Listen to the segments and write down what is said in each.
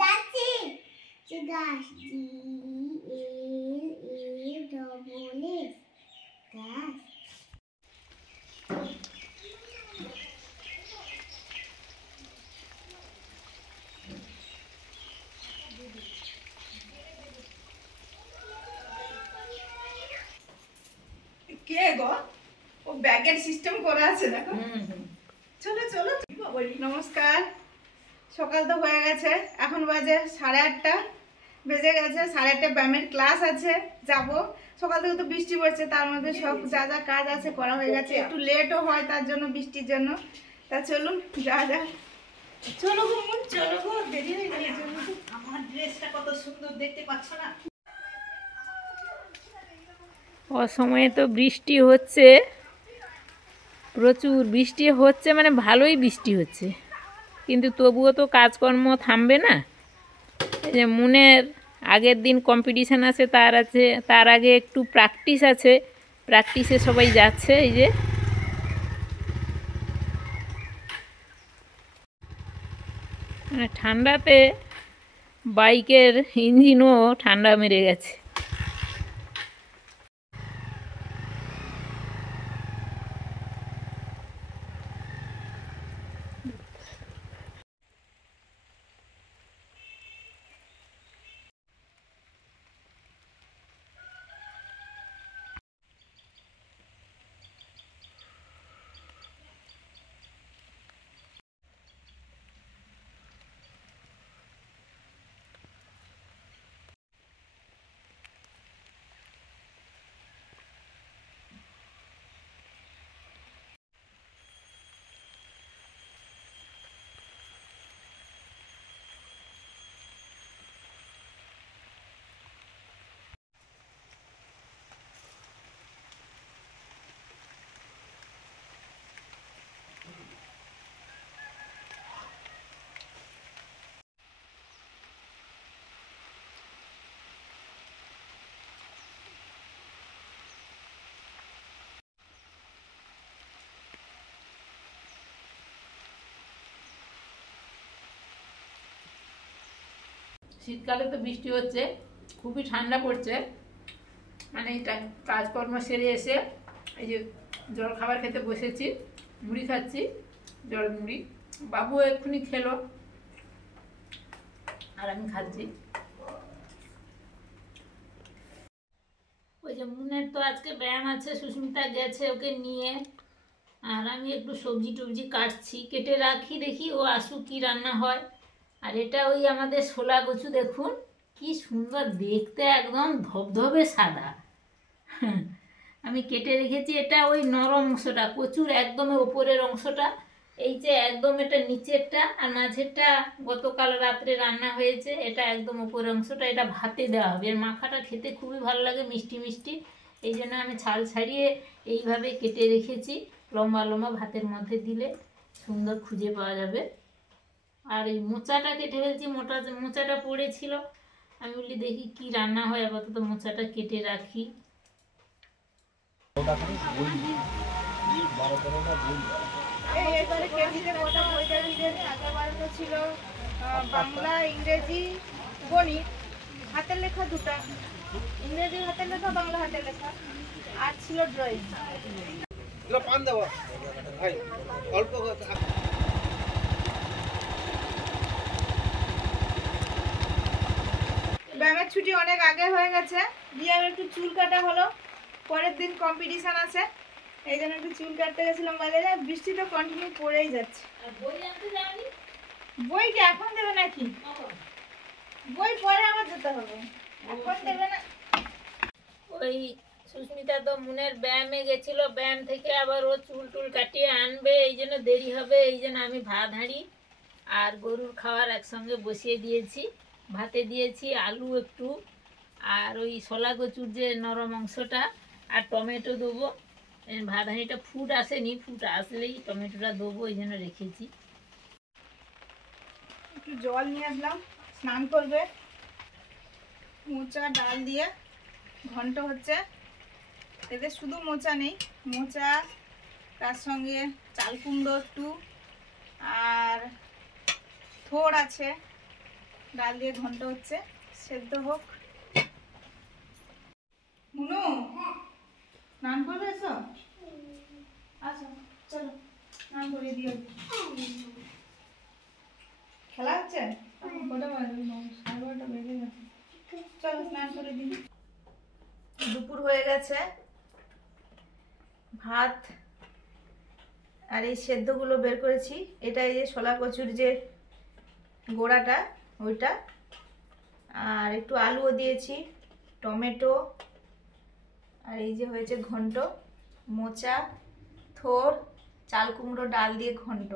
যাচ্ছি গাছ GALL গাছ। কে গো? ও ব্যাগের সিস্টেম করা আছে দেখো। চলো চলো। নমস্কার, সকাল তো হয়ে গেছে, এখন বাজে 8:30 বেজে গেছে। 8:30 ব্যায়ামের ক্লাস আছে, যাব। সকাল থেকে তো বৃষ্টি পড়ছে, তার মধ্যে সব যা যা কাজ আছে করা হয়ে গেছে। একটু লেটও হয় তার জন্য, বৃষ্টির জন্য। তা চলুন যা যা। চলো গো মন, চলো গো, দেরি হয়ে গেল। আমার ড্রেসটা কত সুন্দর দেখতে পাচ্ছ না? অসময়ে তো বৃষ্টি হচ্ছে, প্রচুর বৃষ্টি হচ্ছে, মানে ভালোই বৃষ্টি হচ্ছে, কিন্তু তবুও তো কাজকর্ম থামবে না। এই যে মুনের আগের দিন কম্পিটিশান আছে, তার আগে একটু প্র্যাকটিস আছে, প্র্যাকটিসে সবাই যাচ্ছে। এই যে মানে ঠান্ডাতে বাইকের ইঞ্জিনও ঠান্ডা মেরে গেছে। শীতকালে তো বৃষ্টি হচ্ছে, খুবই ঠান্ডা পড়ছে। মানে কাজকর্ম সেরে এসে এই যে জল খাবার খেতে বসেছি, মুড়ি খাচ্ছি, জল মুড়ি। বাবু এক্ষুনি খেলো আর আমি খাচ্ছি। ওই যে মুনের তো আজকে ব্যায়াম আছে, সুস্মিতা গেছে ওকে নিয়ে, আর আমি একটু সবজি টবজি কাটছি, কেটে রাখি, দেখি ও আসুক কি রান্না হয়। আর এটা ওই আমাদের শোলা কচু, দেখুন কি সুন্দর দেখতে, একদম ধবধবে সাদা। আমি কেটে রেখেছি। এটা ওই নরম অংশটা, কচুর একদম ওপরের অংশটা, এই যে একদম এটা নিচেরটা, আর মাঝেরটা গতকাল রাত্রে রান্না হয়েছে। এটা একদম উপরের অংশটা, এটা ভাতে দেওয়া হবে। এর মাখাটা খেতে খুবই ভালো লাগে, মিষ্টি মিষ্টি। এই জন্য আমি ছাল ছাড়িয়ে এইভাবে কেটে রেখেছি। লম্বা লম্বা ভাতের মধ্যে দিলে সুন্দর খুঁজে পাওয়া যাবে। আর এই মোচাটা কেটে ফেলছি, মোচাটা পড়েছিল, আমি বলি দেখি কি রান্না হয়, আপাতত মোচাটা কেটে রাখি। ছিল বাংলা, ইংরেজি, গণিত, হাতের লেখা দুটা, ইংরেজি হাতের লেখা, বাংলা হাতের লেখা, আর ছিল ড্রয়িং। ব্যায়ামের ছুটি অনেক আগে হয়ে গেছে, দিয়ে একটু চুল কাটা হলো। পরের দিন কম্পিটিশন আছে, এই জন্য একটু চুল কাটতে গেছিলাম বাজারে। বৃষ্টি তো কন্টিনিউ পড়েই যাচ্ছে। বই কি এখন দেবে নাকি? বই পরে আবার যেতে হবে, এখন দেবে না। ওই সুস্মিতা তো মুনের ব্যায়ামে গেছিল, ব্যায়াম থেকে আবার ও চুল টুল কাটিয়ে আনবে, এই জন্য দেরি হবে। এই জন্য আমি ভাত হাঁড়ি আর গরুর খাবার একসঙ্গে বসিয়ে দিয়েছি। ভাতে দিয়েছি আলু একটু, আর ওই শোলা কচুর যে নরম অংশটা, আর টমেটো দেবো। ভাত হাঁড়িটা ফুট আসেনি, ফুট আসলেই টমেটোটা দেবো, এই জন্য রেখেছি। একটু জল নিয়ে আসলাম, স্নান করবে। মোচা ডাল দিয়ে ঘন্ট হচ্ছে। এতে শুধু মোচা নেই, মোচা তার সঙ্গে চাল কুমড়ো একটু, আর থোড় আছে, ডাল দিয়ে ঘন্ট হচ্ছে, সেদ্ধ হোক। মুনু স্নান করবে? এসো, আসো, চলো স্নান করিয়ে দিও। খেলা হচ্ছে? কটা বাজে? 12:30 বেজে গেছে। চলো স্নান করে দিই। দুপুর হয়ে গেছে, ভাত আর এই সেদ্ধগুলো বের করেছি। এটা এই যে শোলা কচুর যে গোড়াটা ওইটা, আর একটু আলুও দিয়েছি, টমেটো, আর এই যে হয়েছে ঘন্ট, মোচা, থোর, চাল কুমড়ো ডাল দিয়ে ঘন্ট।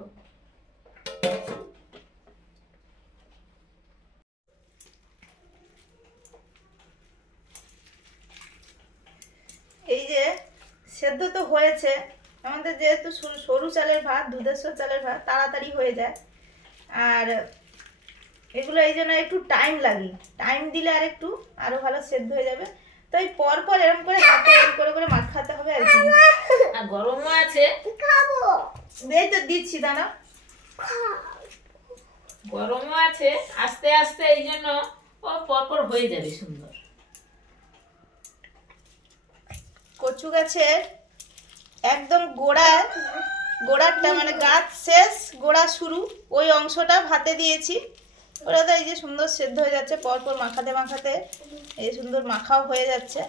এই যে সেদ্ধ তো হয়েছে, আমাদের যেহেতু সরু চালের ভাত, দুধেশ্বর চালের ভাত, তাড়াতাড়ি হয়ে যায়। আর এগুলো এই জন্য একটু টাইম লাগে, টাইম দিলে আর একটু আরো ভালো সেদ্ধ হয়ে যাবে। তো এই পর পর এরকম করে হাতে এরকম করে করে মাখাতে হবে আর কি। আর গরমও আছে, খাবো। এই তো দিচ্ছি, দাঁড়া। গরমও আছে, আস্তে আস্তে এই জন্য ও পরপর হয়ে যাবে সুন্দর। কচু গাছের একদম গোড়াটা মানে গাছ শেষ গোড়া শুরু, ওই অংশটা ভাতে দিয়েছি। ওটা তো এই যে সুন্দর সেদ্ধ হয়ে যাচ্ছে, পরপর মাখাতে মাখাতে এই সুন্দর মাখাও হয়ে যাচ্ছে।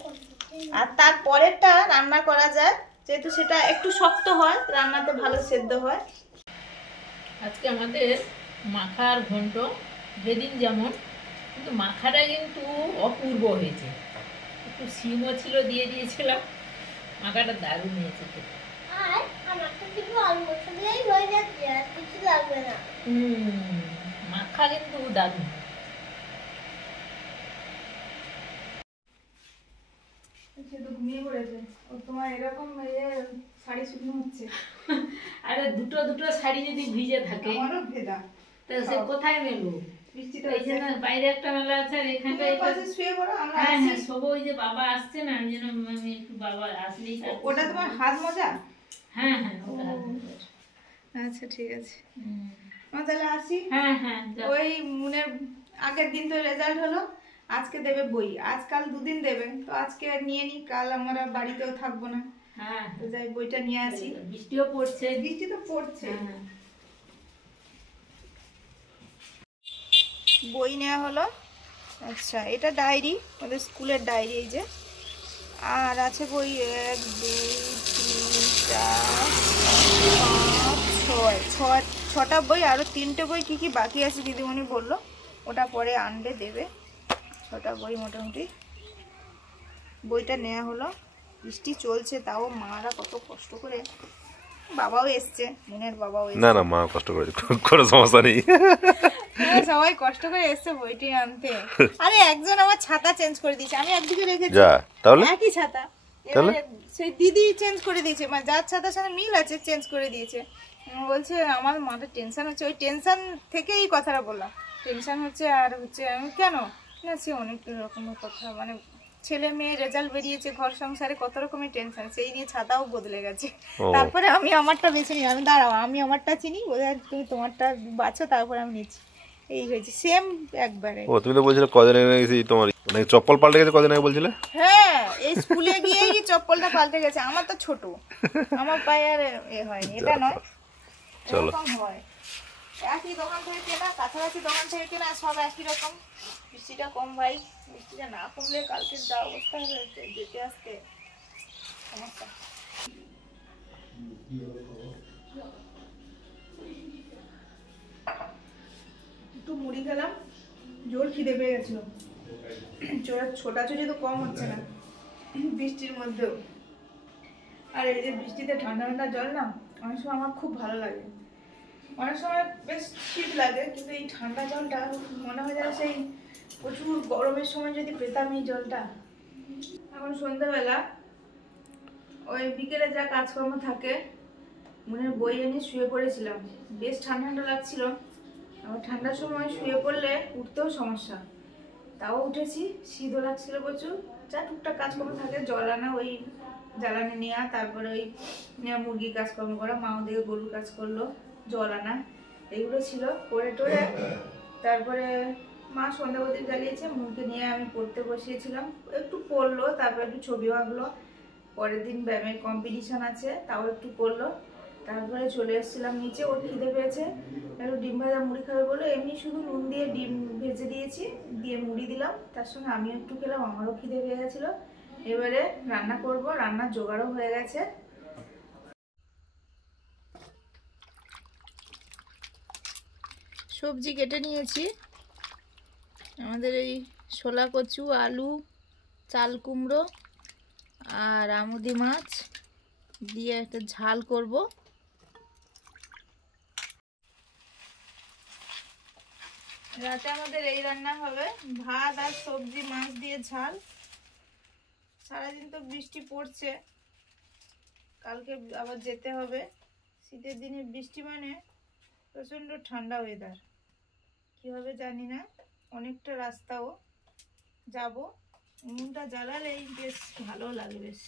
আর তারপরেরটা রান্না করা যায়, যেহেতু সেটা একটু শক্ত হয়, রান্নাতে ভালো সেদ্ধ হয়। আজকে আমাদের মাখা আর ঘন্ট যেদিন যেমন, কিন্তু মাখাটা কিন্তু অপূর্ব হয়েছে। একটু সিমও ছিল, দিয়ে দিয়েছিলাম, মাখাটা দারুণ হয়েছে খেতে। আর আমারটা কিন্তু অল্প দিয়েই হয়ে যাচ্ছে, আর কিছু লাগবে না। মাখা কিন্তু দারুণ। সে তো ঘুমিয়ে পড়েছে, ও তোমার এরকম শাড়ি শুকনো হচ্ছে। আরে দুটো দুটো শাড়ি যদি ভিজে থাকে, আমারও ভেদা, তো সে কোথায় মেলবো? বৃষ্টিতে এই জন্য বাইরে একটা মেলা আছে, আর এখানটা শুয়ে পড়ো, আমরা হ্যাঁ আসি। হ্যাঁ, সব ওই যে বাবা আসছে না, ওই জন্য আমি একটু বাবা আসলেই তারপর ওটা তোমার হাত মোজা? হ্যাঁ হ্যাঁ, ওটা হাত মোজার। আচ্ছা ঠিক আছে, আমরা তাহলে আসি। হ্যাঁ হ্যাঁ, যাও। ওই মুনের আগের দিন তো রেজাল্ট হলো, আজকে দেবে বই, আজকাল দুদিন দেবে, তো আজকে নিয়ে নি, কাল আমরা বাড়িতেও থাকবো না, হ্যাঁ তো যাই বইটা নিয়ে আসি। বৃষ্টিও পড়ছে। বৃষ্টি তো পড়ছে। হ্যাঁ। বই নেওয়া হলো। আচ্ছা, এটা ডায়েরি, ওদের স্কুলের ডায়েরি, এই যে। আর আছে বই 1 2 3 4 5 6 ছটা বই, আরো 3টে বই কি কি বাকি আছে দিদিমণি বললো, ওটা পরে আনবে, দেবে। 6টা বই মোটামুটি বইটা নেওয়া হলো। বৃষ্টি চলছে, তাও মারা কত কষ্ট করে, বাবাও এসছে, মুনের বাবাও এসছে। না না, মা কষ্ট করে, কোনো সমস্যা নেই। সবাই কষ্ট করে এসছে বইটি আনতে। আরে একজন আমার ছাতা চেঞ্জ করে দিয়েছে, আমি একদিকে রেখেছি, যা তাহলে একই ছাতা, এবারে সেই দিদি চেঞ্জ করে দিয়েছে, মানে যার ছাতার সাথে মিল আছে চেঞ্জ করে দিয়েছে। বলছে আমার মাথায় টেনশন হচ্ছে, ওই টেনশন থেকে এই কথাটা বললাম, টেনশন হচ্ছে। আর হচ্ছে আমি কেন না, সে অনেক রকমের কথা, মানে ছেলে মেয়ে রেজাল্ট বেরিয়েছে, ঘর সংসারে কত রকমের টেনশন, সেই নিয়ে ছাতাও বদলে গেছে। তারপরে আমি আমারটা বেছে নিই, আমি দাঁড়াও, আমি আমারটা চিনি, বোধহয় তুমি তোমারটা বাছো, তারপরে আমি নিচ্ছি। এই হয়েছে সেম একবারে। ও তুমি তো বলছিলে কদিন আগে গেছি তোমার মানে চপ্পল পাল্টে গেছে, কদিন আগে বলছিলে। হ্যাঁ, এই স্কুলে গিয়েই চপ্পলটা পাল্টে গেছে, আমার তো ছোট, আমার পায়ে আর এ হয়নি, এটা নয়, চলো। এরকম হয়। একই দোকান থেকে কেনা, কাছাকাছি দোকান থেকে কেনা, সব একই রকম। বৃষ্টিটা কম ভাই, বৃষ্টিটা না কমলে কালকে যা অবস্থা হয়েছে, যেতে আসতে সমস্যা। একটু মুড়ি খেলাম, জোর খিদে পেয়ে গেছিল। ছোটাছুটি তো কম হচ্ছে না বৃষ্টির মধ্যেও। আর এই যে বৃষ্টিতে ঠান্ডা ঠান্ডা জল না, অনেক সময় আমার খুব ভালো লাগে, অনেক সময় বেশ শীত লাগে, কিন্তু এই ঠান্ডা জলটা মনে হয় যেন সেই প্রচুর গরমের সময় যদি পেতাম এই জলটা। এখন সন্ধ্যাবেলা ওই বিকেলে যা কাজকর্ম থাকে, মনের বই এনে শুয়ে পড়েছিলাম, বেশ ঠান্ডা ঠান্ডা লাগছিল। আবার ঠান্ডার সময় শুয়ে পড়লে উঠতেও সমস্যা, তাও উঠেছি, শীতও লাগছিল প্রচুর। যা টুকটাক কাজকর্ম থাকে, জল আনা, ওই জ্বালানি নেওয়া, তারপরে ওই মুরগির কাজকর্ম করা, মা ওদিকে গরুর কাজ করলো, জল আনা, এইগুলো ছিল, করে টোরে তারপরে মা সন্ধ্যা প্রদীপ জ্বালিয়েছে, মুখে নিয়ে আমি পড়তে বসিয়েছিলাম, একটু পড়লো, তারপর একটু ছবি আঁকলো। পরের দিন ব্যায়ামের কম্পিটিশান আছে, তাও একটু পড়লো। তারপরে চলে এসেছিলাম নিচে, ওর খিদে পেয়েছে, একটু ডিম ভাজা মুড়ি খাবে বলে এমনি শুধু নুন দিয়ে ডিম ভেজে দিয়েছি, দিয়ে মুড়ি দিলাম, তার সঙ্গে আমিও একটু খেলাম, আমারও খিদে পেয়ে গেছিলো। এবারে রান্না করব, রান্নার জোগাড়ও হয়ে গেছে। সবজি কেটে নিয়েছি, আমাদের এই শোলা কচু, আলু, চাল কুমড়ো আর আমুদি মাছ দিয়ে একটা ঝাল করব। রাতে আমাদের এই রান্না হবে, ভাত আর সবজি, মাছ দিয়ে ঝাল। সারাদিন তো বৃষ্টি পড়ছে, কালকে আবার যেতে হবে। শীতের দিনে বৃষ্টি মানে প্রচণ্ড ঠান্ডা ওয়েদার, কী হবে জানি না, অনেকটা রাস্তাও যাব। উনুনটা জ্বালালেই বেশ ভালো লাগে বেশ।